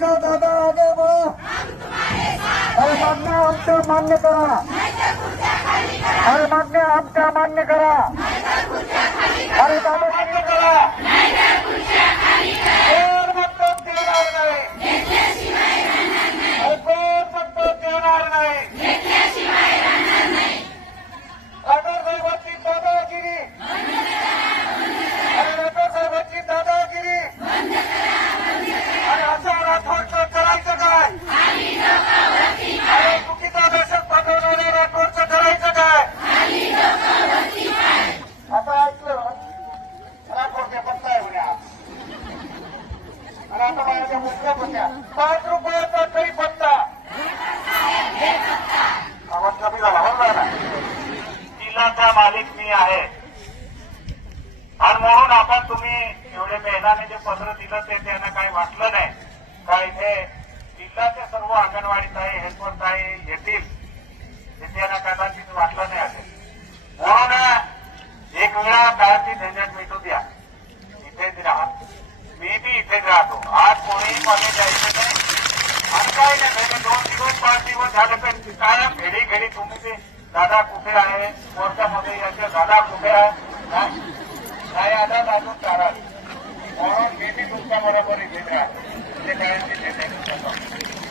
आमचा दादा आगे बोला अरे मागण्या आमच्या मान्य करा. अरे मागण्या आमच्या मान्य करा. अरे आणि मुख्यात होत्या. पाच रुपयाचा तरी पत्ता. आवाज कमी झाला बरोबर ना? जिल्ह्याचा मालिक मी आहे. आणि म्हणून आपण तुम्ही एवढे मेहनाने जे पत्र दिलं ते त्यांना काही वाटलं नाही. का इथे जिल्ह्याचे सर्व अंगणवाडी ताई हेल्पर ताई येतील. ते त्यांना कदाचित वाटलं नाही असेल. म्हणून एक वेळा काळाची राहतो. आज कोणीही कॉलेज जायचं नाही. आणि काही नाही म्हणजे दोन दिवस पाच दिवस झाले पण कायम घडी घडी तुम्ही ते दादा कुठे आहे? कोर्टामध्ये याचे दादा कुठे आहे? नाही आता आला अजून चारा. म्हणून मी मी तुमच्या बरोबर इथे राहतो. ते कायम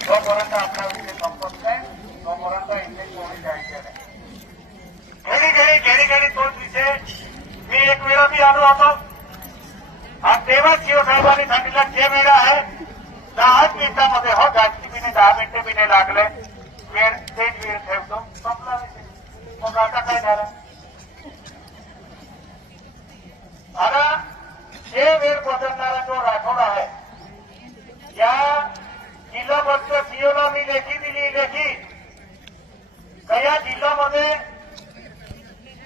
तोपर्यंत आपला विषय संपत नाही तोपर्यंत इथे कोणी जायचं नाही. घडी घडी घडी घडी तोच विषय. मी एक वेळा मी आलो होतो. आणि तेव्हा शिवसाहेबांनी सांगितलं जे वेळ आहे दहाच मिनिटामध्ये हो जास्ती बिने दहा मिनिटं बिने लागले. वेळ तेच वेळ ठेवतो. संपला मग आता काय झालं? आता जे वेळ बदलणारा जो राठोड आहे या जिल्हा सीओला मी लेखी दिली लेखी. का या जिल्ह्यामध्ये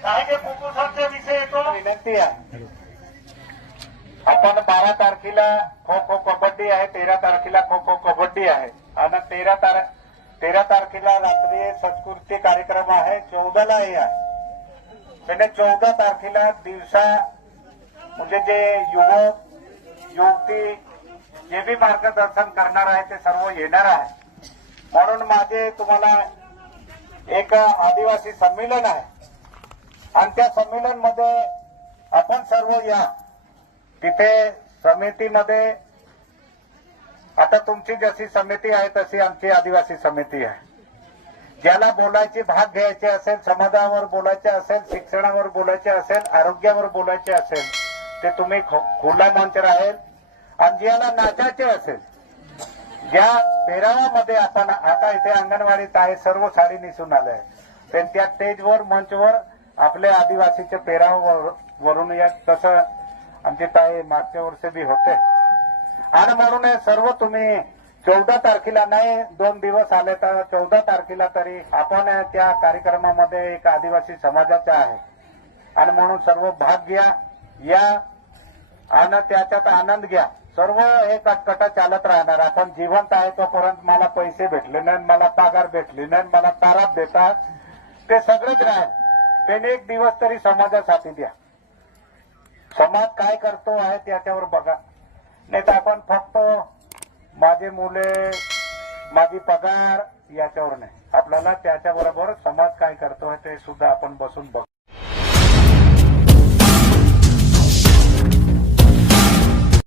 काही जे कुकुसांचा विषय येतो? विनंती आहे. आपण बारा तारखेला खो खो कबड्डी आहे तेरा तारखेला खो खो कबड्डी आहे. आणि तेरा तार तेरा तारखेला रात्री संस्कृती कार्यक्रम आहे चौदाला हे आहे. म्हणजे चौदा तारखेला दिवसा म्हणजे जे युवक युवती जे बी मार्गदर्शन करणार आहे ते सर्व येणार आहे. म्हणून माझे तुम्हाला एक आदिवासी संमेलन आहे. आणि त्या संमेलनमध्ये आपण सर्व या तिथे समितीमध्ये आता तुमची जशी समिती आहे तशी आमची आदिवासी समिती आहे. ज्याला बोलायची भाग घ्यायचे असेल समाजावर बोलायचे असेल शिक्षणावर बोलायचे असेल आरोग्यावर बोलायचे असेल ते तुम्ही खुला मंच राहील. आणि ज्याला नाचायचे असेल ज्या पेरावामध्ये आपण आता इथे अंगणवाडीत आहे सर्व साडी निसून आले आहे त्या स्टेजवर मंचवर आपल्या आदिवासीच्या पेराव वर- वरून या तसं आमचे ताई मागच्या वर्ष बी होते. आणि म्हणून सर्व तुम्ही चौदा तारखेला नाही दोन दिवस आले तर चौदा तारखेला तरी आपण त्या कार्यक्रमामध्ये एक आदिवासी समाजाचा आहे. आणि म्हणून सर्व भाग घ्या या आणि त्याच्यात आनंद घ्या. सर्व हे कटकटा चालत राहणार. आपण जिवंत आहे तोपर्यंत मला पैसे भेटले नाही मला पगार भेटले नाही मला ताराप देतात. ते सगळेच राहील. त्याने एक दिवस तरी समाजासाठी द्या. समाज काय करतो आहे त्याच्यावर बघा. नाही तर आपण फक्त माझे मुले माझी पगार याच्यावर नाही. आपल्याला त्याच्याबरोबर समाज काय करतो आहे ते सुद्धा आपण बसून बघ.